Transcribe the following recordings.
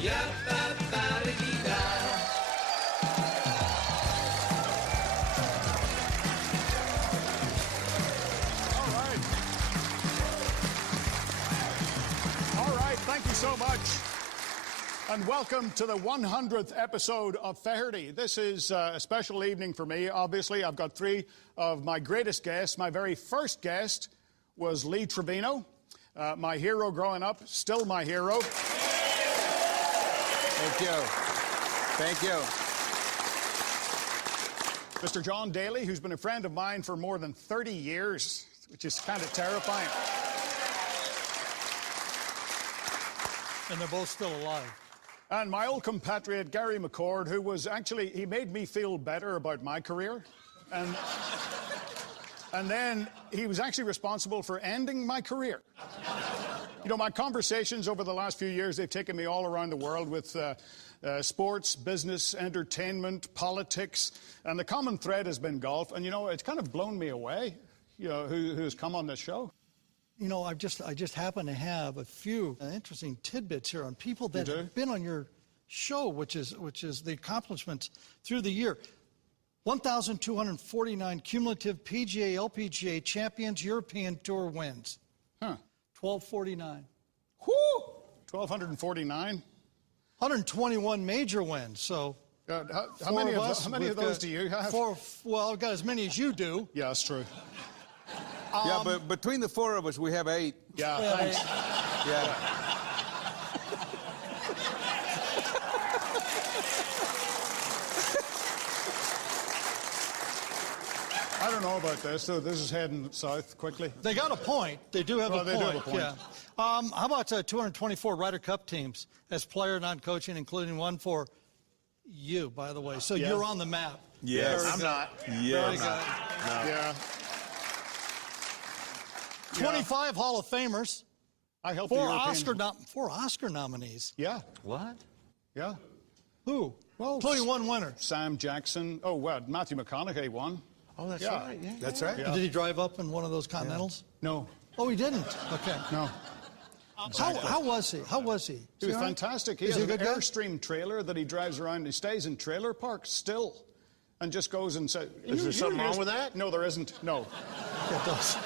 Thank you so much. And welcome to the 100th episode of Feherty. This is a special evening for me. Obviously, I've got three of my greatest guests. My very first guest was Lee Trevino, my hero growing up, still my hero. Thank you. Thank you. Mr. John Daly, who's been a friend of mine for more than 30 years, which is kind of terrifying. And they're both still alive. And my old compatriot, Gary McCord, who was actually, he made me feel better about my career. And then he was actually responsible for ending my career. You know, my conversations over the last few years, they've taken me all around the world with sports, business, entertainment, politics, and the common thread has been golf. And, you know, it's kind of blown me away, you know, who's come on this show. You know, I just happen to have a few interesting tidbits here on people that have been on your show, which is the accomplishments through the year. 1,249 cumulative PGA, LPGA champions, European Tour wins. Huh. 1,249. Whoo! 1,249. 121 major wins. So how many of those do you have? Well, I've got as many as you do. Yeah, that's true. Yeah, but between the four of us, we have 8. Yeah, thanks. Yeah. I don't know about this, so this is heading south quickly. They got a point. They do have a point. They do have a point. Yeah. How about 224 Ryder Cup teams as player, non-coaching, including one for you, by the way. So you're on the map. Yes. I'm not. Yeah. Very good. No. Yeah. 25 Hall of Famers. I helped Four the Oscar nominees. Yeah. What? Yeah. Who? Well, including one winner. Sam Jackson. Oh, well, Matthew McConaughey won. Oh, that's Yeah. right. Yeah. That's right. Yeah. Did he drive up in one of those Continentals? No. Oh, he didn't? Okay. No. How was he? How was he? He was fantastic. He Is has he a an good guy? Airstream trailer that he drives around. He stays in trailer parks still and just goes and says... Is there something wrong with that? No, there isn't. No. It does.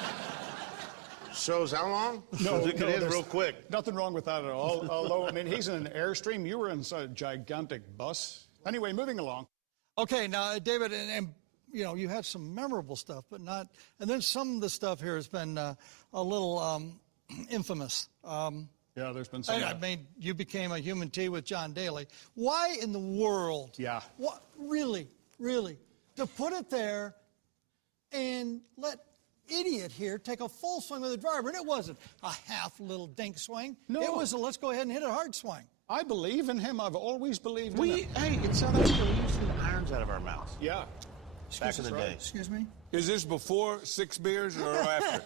Shows how long? No, It no, in there's real quick. Nothing wrong with that at all. Although, I mean, he's in an Airstream. You were in a gigantic bus. Anyway, moving along. Okay, now, David, and you know, you had some memorable stuff, but not... And then some of the stuff here has been a little infamous. Yeah, there's been some... I mean, you became a human tea with John Daly. Why in the world? Yeah. What, really, to put it there and let idiot here take a full swing with the driver, and it wasn't a half little dink swing. No. It was a let's go ahead and hit a hard swing. I believe in him. I've always believed in him. Hey, in South Africa, we used to shoot irons out of our mouths. Yeah. Back in the day. Excuse me? Is this before 6 beers or after?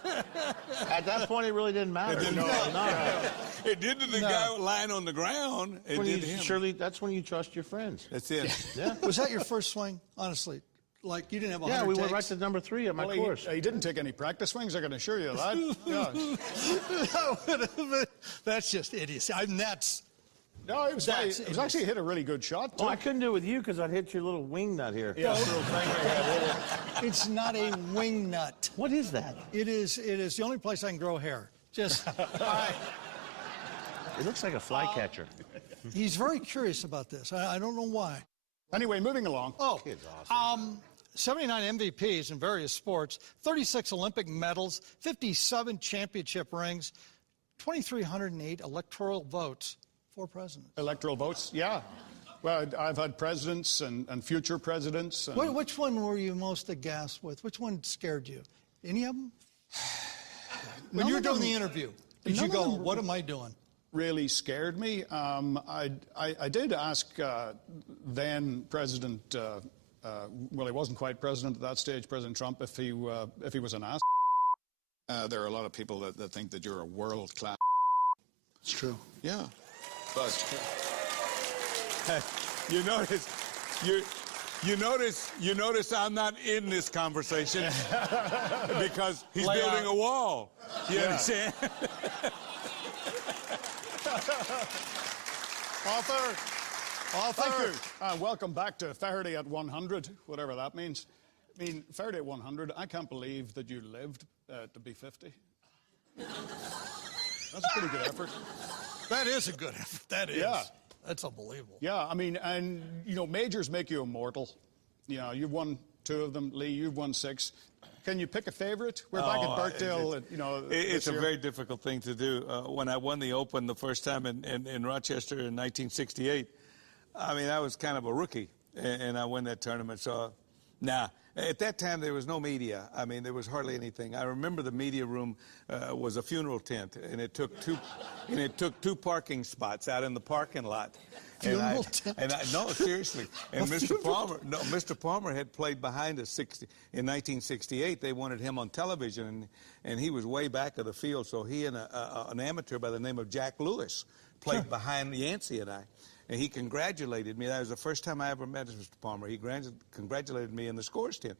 At that point, it really didn't matter. It didn't matter. It did to the guy lying on the ground. It did to him. Shirley, that's when you trust your friends. That's it. Yeah. Was that your first swing, honestly? Like, you didn't have 100 Yeah, we went takes? right to number 3 at my Well, course. he didn't take any practice swings, I can assure you that. Yeah. That's just idiocy. I mean, that's... No, it was actually hit a really good shot, too. Oh, I couldn't do it with you because I'd hit your little wing nut here. Yeah, little thing I had. It's not a wing nut. What is that? It is the only place I can grow hair. Just... It looks like a flycatcher. He's very curious about this. I don't know why. Anyway, moving along. Oh, Kid's awesome. 79 MVPs in various sports, 36 Olympic medals, 57 championship rings, 2,308 electoral votes, 4 presidents. Electoral votes, yeah. Well, I've had presidents and future presidents. And Which one were you most aghast with? Which one scared you? Any of them? When you were doing the interview, did you go, what am I doing? really scared me. I did ask then President, well, he wasn't quite president at that stage, President Trump, if he was an ass. There are a lot of people that think that you're a world-class. It's true. Yeah, but you notice I'm not in this conversation because he's building a wall. You understand? Author. Thank you. Welcome back to Feherty at 100, whatever that means. I mean, Feherty at 100, I can't believe that you lived to be 50. That's a pretty good effort. That is a good effort. That is. Yeah. That's unbelievable. Yeah, I mean, and, you know, majors make you immortal. You know, you've won 2 of them. Lee, you've won 6. Can you pick a favorite? We're back at Birkdale, you know. It's a year. very difficult thing to do. When I won the Open the first time in Rochester in 1968, I mean, I was kind of a rookie, and I won that tournament. So, at that time, there was no media. I mean, there was hardly anything. I remember the media room was a funeral tent, and it took 2 parking spots out in the parking lot. Funeral tent? No, seriously. And Mr. Palmer had played behind us in 1968. They wanted him on television, and he was way back of the field. So he and an amateur by the name of Jack Lewis played behind Yancey and I. And he congratulated me. That was the first time I ever met Mr. Palmer. He congratulated me in the scores tent.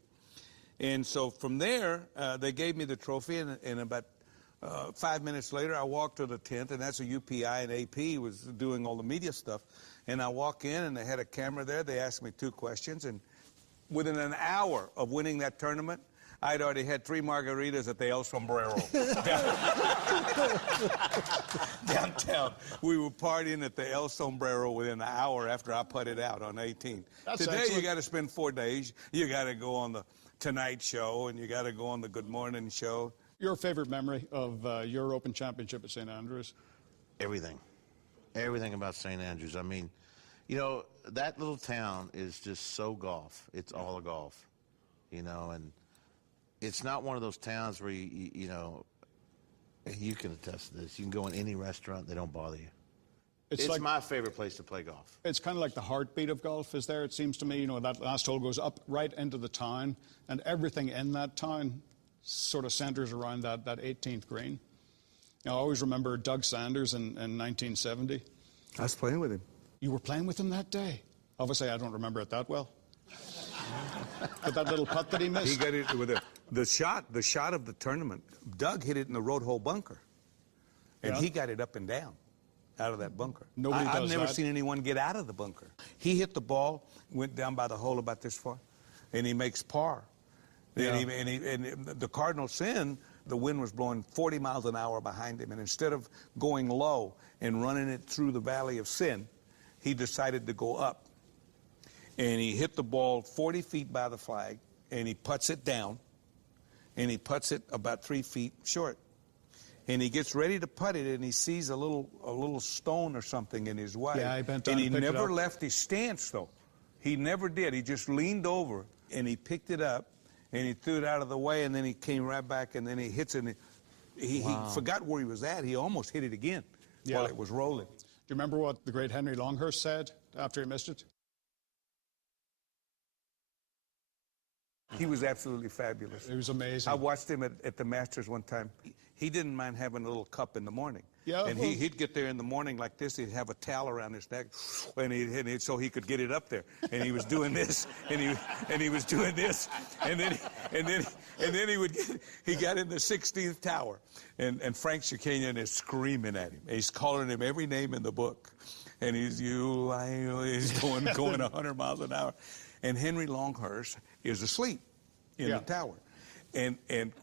And so from there, they gave me the trophy, and about 5 minutes later, I walked to the tent, and that's a UPI, and AP was doing all the media stuff. And I walk in, and they had a camera there. They asked me 2 questions, and within an hour of winning that tournament, I'd already had 3 margaritas at the El Sombrero. Downtown. We were partying at the El Sombrero within an hour after I putted out on 18. That's Today, excellent. you got to spend 4 days. You got to go on the Tonight Show, and you got to go on the Good Morning Show. Your favorite memory of your Open Championship at St. Andrews? Everything. Everything about St. Andrews. I mean, you know, that little town is just so golf. It's all a golf, you know, and it's not one of those towns where, you know, you can attest to this. You can go in any restaurant, they don't bother you. It's like my favorite place to play golf. It's kind of like the heartbeat of golf is there, it seems to me. You know, that last hole goes up right into the town, and everything in that town sort of centers around that 18th green. You know, I always remember Doug Sanders in 1970. I was playing with him. You were playing with him that day? Obviously, I don't remember it that well. But that little putt that he missed. He got it with the shot of the tournament. Doug hit it in the road hole bunker, and he got it up and down out of that bunker. I've never seen anyone get out of the bunker. He hit the ball, went down by the hole about this far, and he makes par. Yeah. And the cardinal sin, the wind was blowing 40 miles an hour behind him, and instead of going low and running it through the valley of sin, he decided to go up. And he hit the ball 40 feet by the flag, and he puts it down, and he puts it about 3 feet short. And he gets ready to putt it, and he sees a little stone or something in his way. Yeah, I bent down and he and picked it never up. left his stance, though. He never did. He just leaned over, and he picked it up, and he threw it out of the way, and then he came right back, and then he hits it. And he forgot where he was at. He almost hit it again while it was rolling. Do you remember what the great Henry Longhurst said after he missed it? He was absolutely fabulous. It was amazing. I watched him at the Masters one time. He didn't mind having a little cup in the morning. Yeah, and he'd get there in the morning like this. He'd have a towel around his neck, and so he could get it up there. And he was doing this, and he was doing this, and then he got in the 16th tower, and Frank Chikanian is screaming at him. He's calling him every name in the book, and he's going 100 miles an hour, and Henry Longhurst is asleep in the tower. And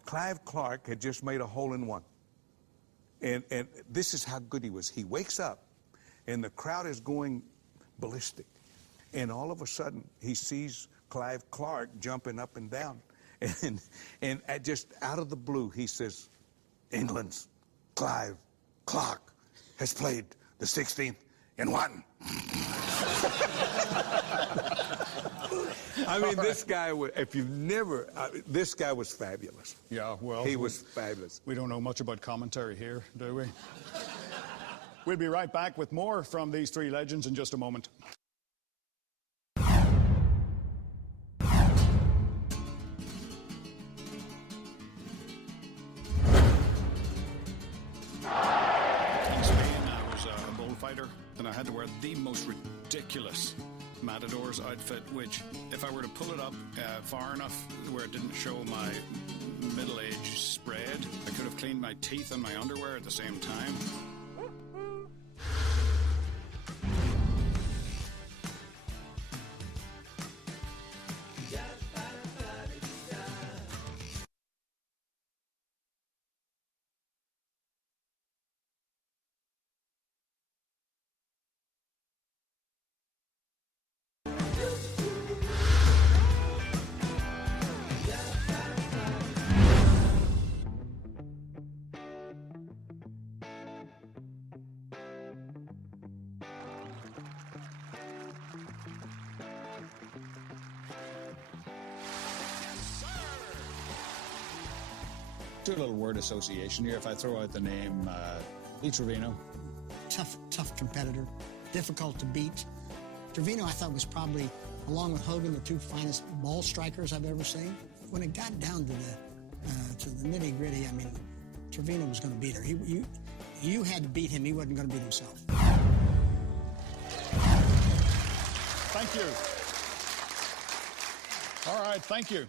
Clive Clark had just made a hole-in-one. And this is how good he was. He wakes up, and the crowd is going ballistic. And all of a sudden, he sees Clive Clark jumping up and down. And just out of the blue, he says, England's Clive Clark has played the 16th and won. I mean, this guy, this guy was fabulous. Yeah, well. He was fabulous. We don't know much about commentary here, do we? We'll be right back with more from these 3 legends in just a moment. In Spain, I was a bullfighter, and I had to wear the most ridiculous Matador's outfit, which, if I were to pull it up far enough where it didn't show my middle-age spread, I could have cleaned my teeth and my underwear at the same time. Do a little word association here. If I throw out the name Lee Trevino. Tough competitor, difficult to beat. Trevino, I thought, was probably, along with Hogan, the two finest ball strikers I've ever seen. When it got down to the nitty-gritty, I mean, Trevino was going to beat her. You had to beat him. He wasn't going to beat himself. Thank you. All right, thank you.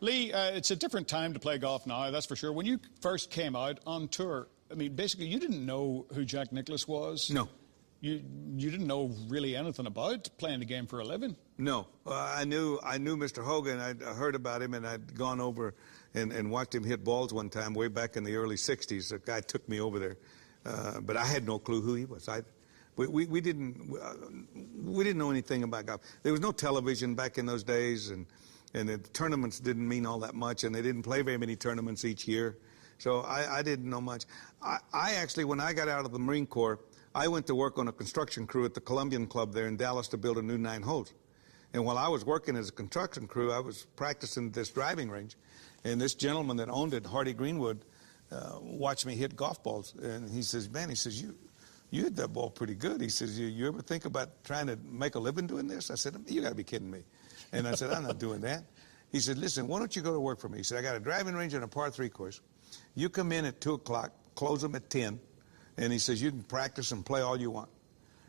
Lee, it's a different time to play golf now, that's for sure. When you first came out on tour, I mean, basically, you didn't know who Jack Nicklaus was? No. You didn't know really anything about playing the game for a living? No. I knew Mr. Hogan. I'd heard about him, and I'd gone over and watched him hit balls one time way back in the early 60s. A guy took me over there. But I had no clue who he was. We didn't know anything about golf. There was no television back in those days, and the tournaments didn't mean all that much, and they didn't play very many tournaments each year. So I didn't know much. I actually, when I got out of the Marine Corps, I went to work on a construction crew at the Columbian Club there in Dallas to build a new 9 holes. And while I was working as a construction crew, I was practicing at this driving range. And this gentleman that owned it, Hardy Greenwood, watched me hit golf balls. And he says, man, he says, you hit that ball pretty good. He says, you ever think about trying to make a living doing this? I said, you got to be kidding me. And I said, I'm not doing that. He said, listen, why don't you go to work for me? He said, I got a driving range and a par 3 course. You come in at 2 o'clock, close them at 10. And he says, you can practice and play all you want.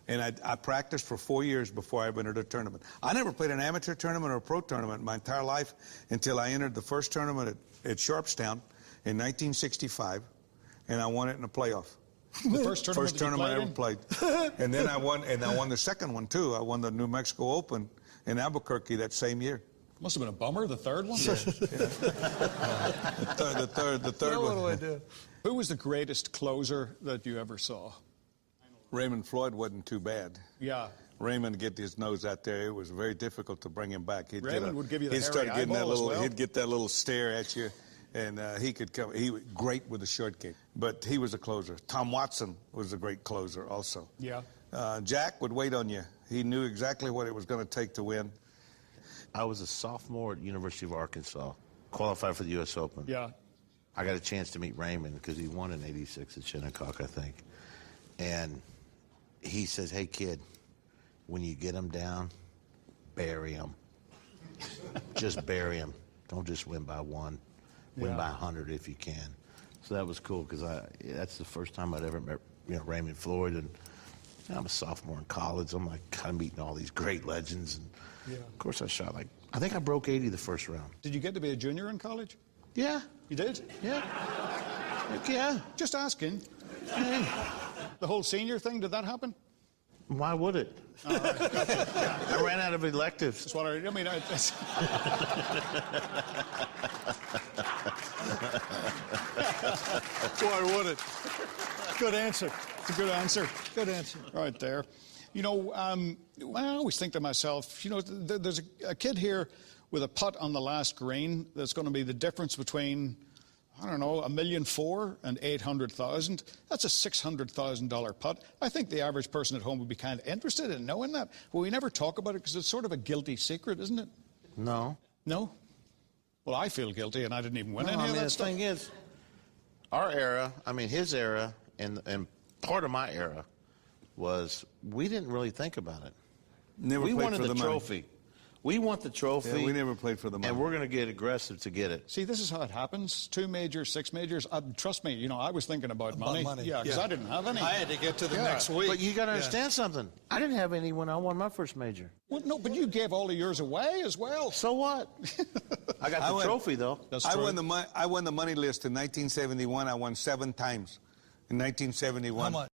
And I practiced for 4 years before I entered a tournament. I never played an amateur tournament or a pro tournament my entire life until I entered the first tournament at Sharpstown in 1965, and I won it in a playoff. The first tournament I ever played. And then I won the second one too. I won the New Mexico Open in Albuquerque that same year. Must have been a bummer, the third one? Yeah. The third one. What do I do? Who was the greatest closer that you ever saw? Raymond Floyd wasn't too bad. Yeah. Raymond get his nose out there. It was very difficult to bring him back. Raymond would give you the he'd start hairy getting that eyeball as little. well. He'd get that little stare at you, and he could come. He was great with the short game, but he was a closer. Tom Watson was a great closer also. Yeah. Jack would wait on you. He knew exactly what it was going to take to win. I was a sophomore at University of Arkansas, qualified for the U.S. Open. Yeah. I got a chance to meet Raymond because he won in '86 at Shinnecock, I think. And he says, hey, kid, when you get him down, bury him. Just bury him. Don't just win by 1. Win by 100 if you can. So that was cool because that's the first time I'd ever met Raymond Floyd. And I'm a sophomore in college. I'm like kind of meeting all these great legends. And of course I shot I think I broke 80 the first round. Did you get to be a junior in college? Yeah. You did? Yeah. Heck yeah. Just asking. Hey. The whole senior thing, did that happen? Why would it? I ran out of electives. That's what I mean. Why would it? Good answer. It's a good answer. Good answer. Right there. You know, I always think to myself, there's a kid here with a putt on the last green that's going to be the difference between, I don't know, $1,400,000 and $800,000. That's a $600,000 putt. I think the average person at home would be kind of interested in knowing that. But we never talk about it because it's sort of a guilty secret, isn't it? No. No? Well, I feel guilty, and I didn't even win any of that stuff. The thing is, our era, his era, and part of my era was we didn't really think about it. We wanted the trophy. We want the trophy. Yeah, we never played for the money. And we're going to get aggressive to get it. See, this is how it happens. 2 majors, 6 majors. Trust me, I was thinking about money. Yeah, because I didn't have any. I had to get to the next week. But you got to understand something. I didn't have any when I won my first major. Well, no, but you gave all of yours away as well. So what? I got the trophy, though. That's true. I won the money list in 1971. I won 7 times in 1971. How much?